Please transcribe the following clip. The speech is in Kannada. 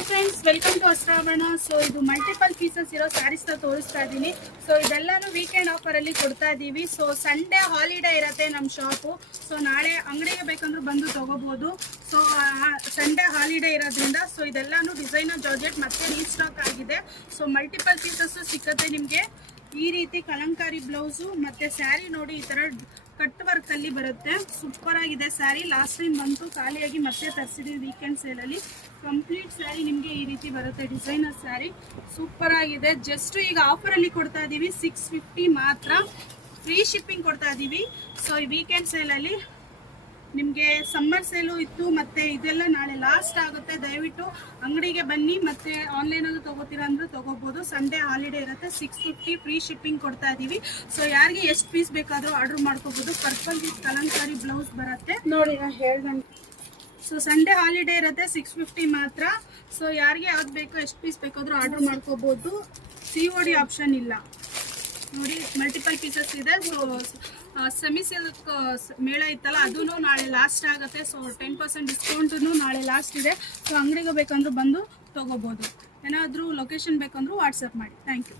Hi friends, welcome to Asravana. So ಇದು ಮಲ್ಟಿಪಲ್ ಪೀಸಸ್ ಇರೋ ಸ್ಯಾರೀಸ್ ತೋರಿಸ್ತಾ ಇದ್ದೀನಿ. ಸೊ ಇದೆಲ್ಲಾನು ವೀಕೆಂಡ್ ಆಫರಲ್ಲಿ ಕೊಡ್ತಾ ಇದ್ದೀವಿ. ಸೊ ಸಂಡೇ ಹಾಲಿಡೇ ಇರುತ್ತೆ ನಮ್ಮ ಶಾಪು. ಸೊ ನಾಳೆ ಅಂಗಡಿಗೆ ಬೇಕಂದ್ರೆ ಬಂದು ತೊಗೋಬೋದು. ಸೊ ಸಂಡೇ ಹಾಲಿಡೇ ಇರೋದ್ರಿಂದ ಸೊ ಇದೆಲ್ಲಾನು ಡಿಸೈನರ್ ಜಾರ್ಜೆಟ್ ಮತ್ತೆ ರೀಸ್ಟಾಕ್ ಆಗಿದೆ. ಸೊ ಮಲ್ಟಿಪಲ್ ಪೀಸಸ್ಸು ಸಿಕ್ಕತ್ತೆ ನಿಮಗೆ. ಈ ರೀತಿ ಕಲಂಕಾರಿ ಬ್ಲೌಸು ಮತ್ತು ಸ್ಯಾರಿ ನೋಡಿ ಈ ಥರ ಕಟ್ ವರ್ಕಲ್ಲಿ ಬರುತ್ತೆ. ಸೂಪರ್ ಆಗಿದೆ ಸ್ಯಾರಿ. ಲಾಸ್ಟ್ ಟೈಮ್ ಬಂತು ಖಾಲಿಯಾಗಿ ಮತ್ತೆ ತರಿಸಿದ್ವಿ ವೀಕೆಂಡ್ ಸೇಲಲ್ಲಿ. ಕಂಪ್ಲೀಟ್ ಸ್ಯಾರಿ ನಿಮಗೆ ಈ ರೀತಿ ಬರುತ್ತೆ. ಡಿಸೈನರ್ ಸ್ಯಾರಿ ಸೂಪರ್ ಆಗಿದೆ. ಜಸ್ಟ್ ಈಗ ಆಫರಲ್ಲಿ ಕೊಡ್ತಾ ಇದ್ದೀವಿ 650 ಮಾತ್ರ. ಫ್ರೀ ಶಿಪ್ಪಿಂಗ್ ಕೊಡ್ತಾ ಇದ್ದೀವಿ. ಸೊ ಈ ವೀಕೆಂಡ್ ಸೇಲಲ್ಲಿ ನಿಮಗೆ ಸಮ್ಮರ್ ಸೇಲು ಇತ್ತು ಮತ್ತು ಇದೆಲ್ಲ ನಾಳೆ ಲಾಸ್ಟ್ ಆಗುತ್ತೆ. ದಯವಿಟ್ಟು ಅಂಗಡಿಗೆ ಬನ್ನಿ. ಮತ್ತು ಆನ್ಲೈನಲ್ಲಿ ತೊಗೋತೀರಾ ಅಂದ್ರೆ ತೊಗೋಬೋದು. ಸಂಡೇ ಹಾಲಿಡೇ ಇರುತ್ತೆ. 650 ಫ್ರೀ ಶಿಪ್ಪಿಂಗ್ ಕೊಡ್ತಾ ಇದ್ದೀವಿ. ಸೊ ಯಾರಿಗೆ ಎಷ್ಟು ಪೀಸ್ ಬೇಕಾದರೂ ಆರ್ಡ್ರ್ ಮಾಡ್ಕೋಬೋದು. ಪರ್ಪಲ್ ವಿತ್ ಕಲಂಕಾರಿ ಬ್ಲೌಸ್ ಬರುತ್ತೆ ನೋಡಿ. ನಾನು ಹೇಳ್ದಂಗೆ ಸೊ ಸಂಡೇ ಹಾಲಿಡೇ ಇರುತ್ತೆ. 650 ಮಾತ್ರ. ಸೊ ಯಾರಿಗೆ ಯಾವ್ದು ಬೇಕೋ ಎಷ್ಟು ಪೀಸ್ ಬೇಕಾದರೂ ಆರ್ಡ್ರ್ ಮಾಡ್ಕೋಬೋದು. COD ಆಪ್ಷನ್ ಇಲ್ಲ ನೋಡಿ. ಮಲ್ಟಿಪಲ್ ಪೀಸಸ್ ಇದೆ. ಸೊ ಸೆಮಿ ಸಿಲ್ಕ್ ಮೇಳ ಇತ್ತಲ್ಲ, ಅದೂ ನಾಳೆ ಲಾಸ್ಟ್ ಆಗುತ್ತೆ. ಸೊ 10% ಡಿಸ್ಕೌಂಟೂ ನಾಳೆ ಲಾಸ್ಟ್ ಇದೆ. ಸೊ ಅಂಗಡಿಗೆ ಬೇಕಂದ್ರೂ ಬಂದು ತೊಗೋಬೋದು. ಏನಾದರೂ ಲೊಕೇಶನ್ ಬೇಕಂದ್ರೂ ವಾಟ್ಸಪ್ ಮಾಡಿ. Thank you.